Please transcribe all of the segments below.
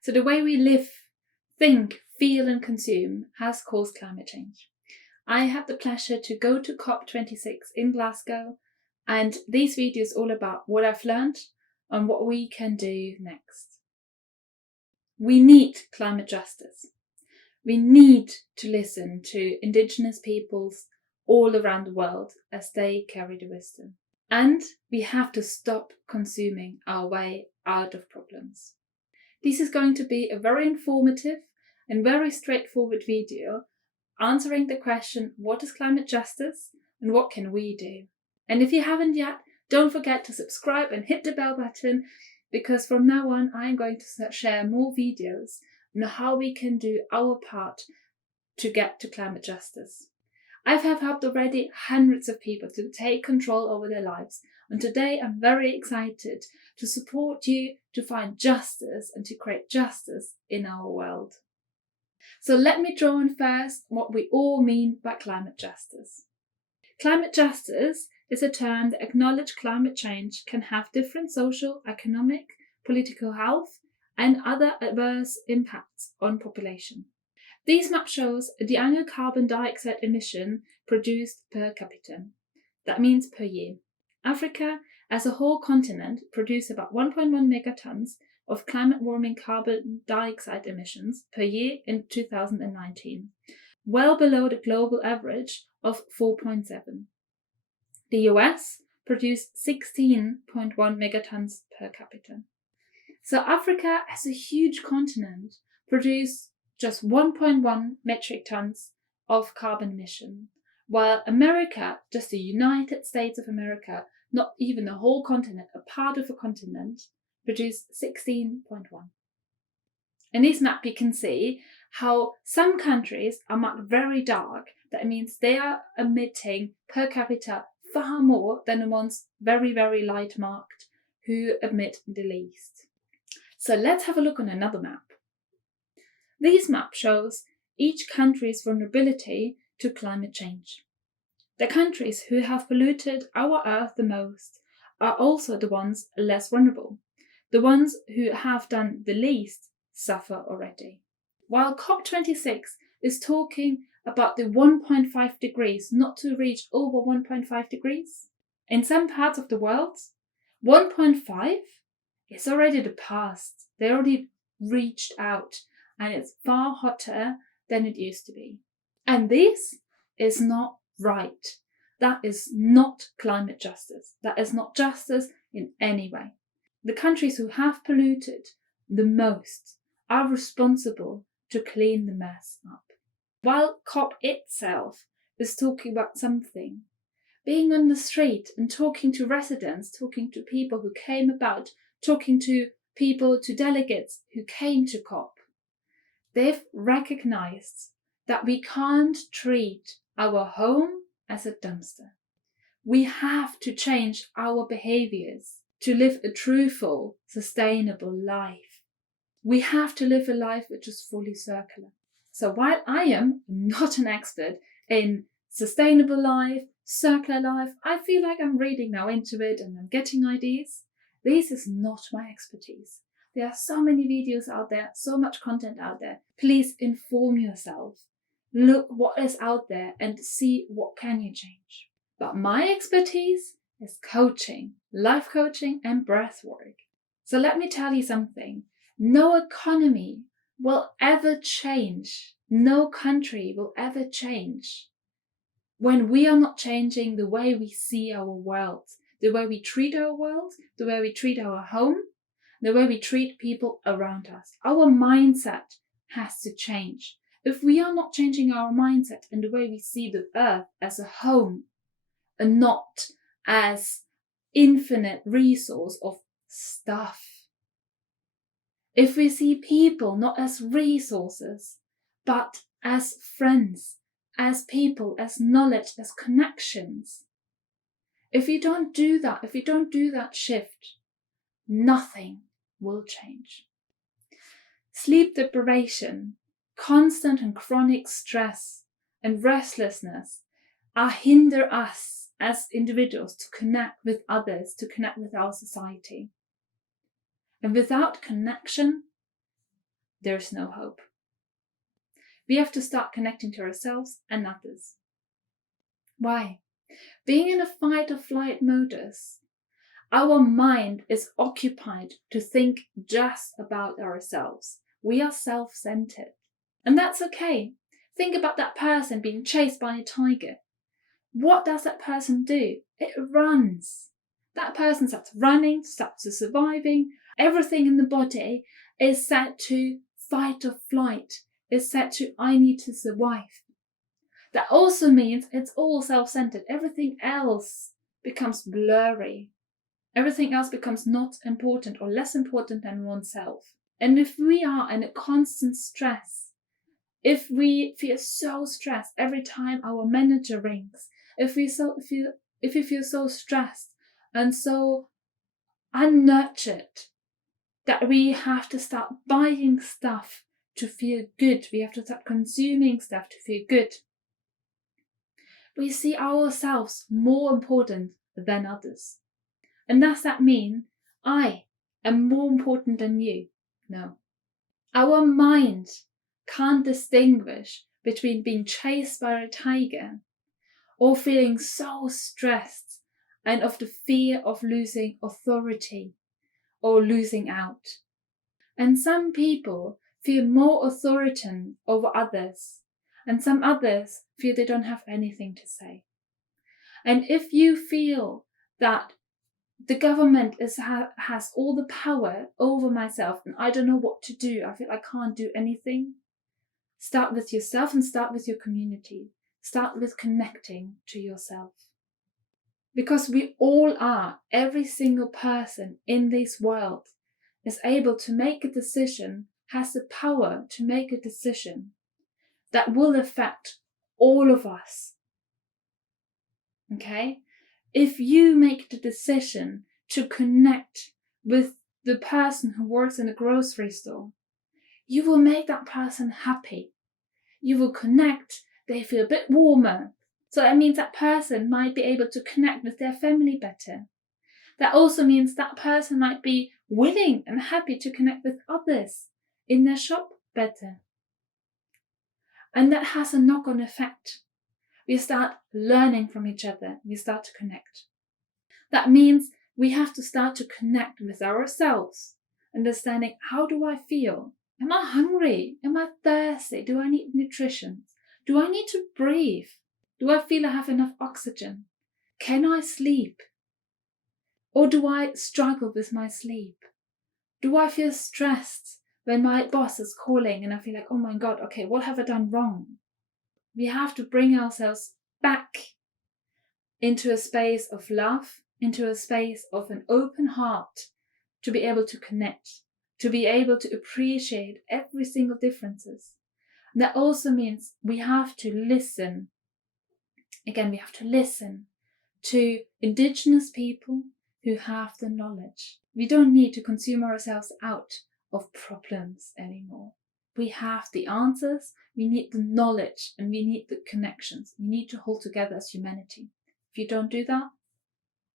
So the way we live, think, feel and consume has caused climate change. I had the pleasure to go to COP26 in Glasgow, and these videos all about what I've learned and what we can do next. We need climate justice. We need to listen to Indigenous peoples all around the world as they carry the wisdom. And we have to stop consuming our way out of problems. This is going to be a very informative and very straightforward video answering the question, what is climate justice and what can we do? And if you haven't yet, don't forget to subscribe and hit the bell button, because from now on I'm going to share more videos on how we can do our part to get to climate justice. I have helped already hundreds of people to take control over their lives, and today I'm very excited to support you to find justice and to create justice in our world. So let me draw on first what we all mean by climate justice. Climate justice is a term that acknowledges climate change can have different social, economic, political, health and other adverse impacts on population. This map shows the annual carbon dioxide emission produced per capita. That means per year. Africa as a whole continent produced about 1.1 megatons of climate warming carbon dioxide emissions per year in 2019, well below the global average of 4.7. The US produced 16.1 megatons per capita. So Africa as a huge continent produced just 1.1 metric tons of carbon emission, while America, just the United States of America, not even the whole continent, a part of a continent, produced 16.1. In this map you can see how some countries are marked very dark. That means they are emitting per capita far more than the ones very, very light marked who emit the least. So let's have a look on another map. This map shows each country's vulnerability to climate change. The countries who have polluted our earth the most are also the ones less vulnerable. The ones who have done the least suffer already. While COP26 is talking about the 1.5 degrees, not to reach over 1.5 degrees, in some parts of the world, 1.5 is already the past. They already reached out and it's far hotter than it used to be. And this is not right. That is not climate justice. That is not justice in any way. The countries who have polluted the most are responsible to clean the mess up. While COP itself is talking about something, being on the street and talking to residents, talking to people who came about, talking to people, to delegates who came to COP, they've recognized that we can't treat our home as a dumpster. We have to change our behaviors to live a truthful, sustainable life. We have to live a life which is fully circular. So while I am not an expert in sustainable life, circular life, I feel like I'm reading now into it and I'm getting ideas. This is not my expertise. There are so many videos out there, so much content out there. Please inform yourself. Look what is out there and see what can you change. But my expertise is coaching, life coaching and breath work. So let me tell you something. No economy will ever change. No country will ever change when we are not changing the way we see our world, the way we treat our world, the way we treat our home, the way we treat people around us. Our mindset has to change. If we are not changing our mindset and the way we see the earth as a home and not as infinite resource of stuff, if we see people not as resources, but as friends, as people, as knowledge, as connections, if you don't do that shift, nothing will change. Sleep deprivation, constant and chronic stress and restlessness hinder us as individuals to connect with others, to connect with our society. And without connection, there's no hope. We have to start connecting to ourselves and others. Why? Being in a fight or flight modus, our mind is occupied to think just about ourselves. We are self-centered. And that's okay. Think about that person being chased by a tiger. What does that person do? It runs. That person starts running, starts surviving. Everything in the body is set to fight or flight, is set to I need to survive. That also means it's all self-centered. Everything else becomes blurry. Everything else becomes not important or less important than oneself. And if we are in a constant stress, if we feel so stressed every time our manager rings, if we feel so stressed and so unnurtured that we have to start buying stuff to feel good, we have to start consuming stuff to feel good, we see ourselves more important than others. And does that mean I am more important than you? No. Our mind can't distinguish between being chased by a tiger or feeling so stressed and of the fear of losing authority or losing out. And some people feel more authority over others, and some others feel they don't have anything to say. And if you feel that the government has all the power over myself and I don't know what to do, I feel I can't do anything, start with yourself and start with your community. Start with connecting to yourself. Because we all are, every single person in this world is able to make a decision, has the power to make a decision that will affect all of us. Okay? If you make the decision to connect with the person who works in a grocery store, you will make that person happy. You will connect, they feel a bit warmer. So that means that person might be able to connect with their family better. That also means that person might be willing and happy to connect with others in their shop better. And that has a knock-on effect. We start learning from each other. We start to connect. That means we have to start to connect with ourselves, understanding how do I feel? Am I hungry? Am I thirsty? Do I need nutrition? Do I need to breathe? Do I feel I have enough oxygen? Can I sleep? Or do I struggle with my sleep? Do I feel stressed when my boss is calling and I feel like, oh my God, okay, what have I done wrong? We have to bring ourselves back into a space of love, into a space of an open heart to be able to connect, to be able to appreciate every single differences. And that also means we have to listen. Again, we have to listen to indigenous people who have the knowledge. We don't need to consume ourselves out of problems anymore. We have the answers, we need the knowledge, and we need the connections. We need to hold together as humanity. If you don't do that,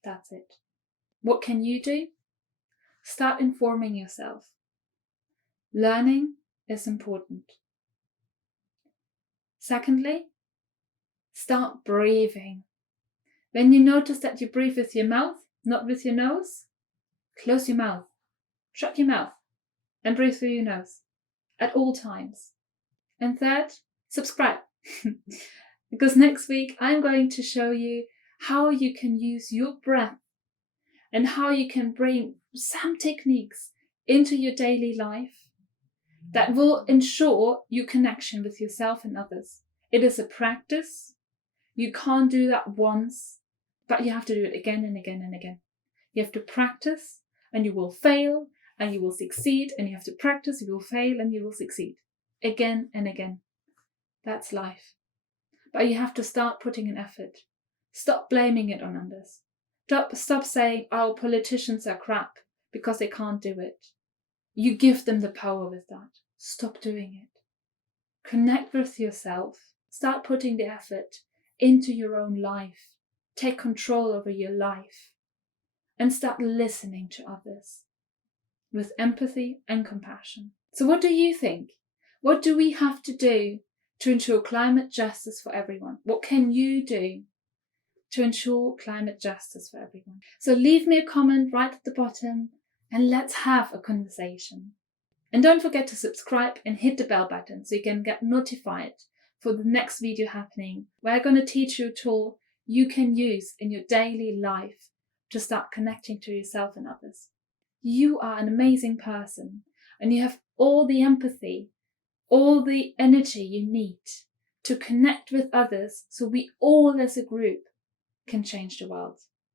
that's it. What can you do? Start informing yourself. Learning is important. Secondly, start breathing. When you notice that you breathe with your mouth, not with your nose, close your mouth, shut your mouth, and breathe through your nose at all times. And third, subscribe. Because next week I'm going to show you how you can use your breath and how you can bring some techniques into your daily life that will ensure your connection with yourself and others. It is a practice. You can't do that once, but you have to do it again and again and again. You have to practice and you will fail and you will succeed, and you have to practice, you will fail and you will succeed again and again. That's life. But you have to start putting in effort. Stop blaming it on others. Stop saying, oh, politicians are crap because they can't do it. You give them the power with that. Stop doing it. Connect with yourself. Start putting the effort into your own life. Take control over your life. And start listening to others with empathy and compassion. So what do you think? What do we have to do to ensure climate justice for everyone? What can you do to ensure climate justice for everyone? So leave me a comment right at the bottom and let's have a conversation. And don't forget to subscribe and hit the bell button so you can get notified for the next video happening, where I'm going to teach you a tool you can use in your daily life to start connecting to yourself and others. You are an amazing person and you have all the empathy, all the energy you need to connect with others so we all as a group can change the world.